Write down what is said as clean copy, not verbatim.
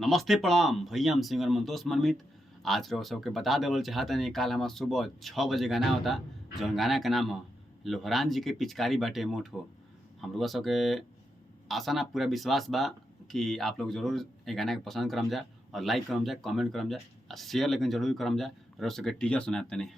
नमस्ते प्रणाम भैया, हम सिंगर मंतोष मनमित। आज रहो सबके बता देवल चाहतनी काल हमार सुबह 6 बजे गाना होता, जौन गाना के नाम ह लोहरान जी के पिचकारी बाटे मोट हो। हम लोग सबके आशा ना पूरा विश्वास बा कि आप लोग जरूर ये गाना के पसंद करम जा और लाइक करम जा, कमेंट करम जा और शेयर लेकिन जरूर करम जा। रहो सबके टीजर सुनाते नहीं।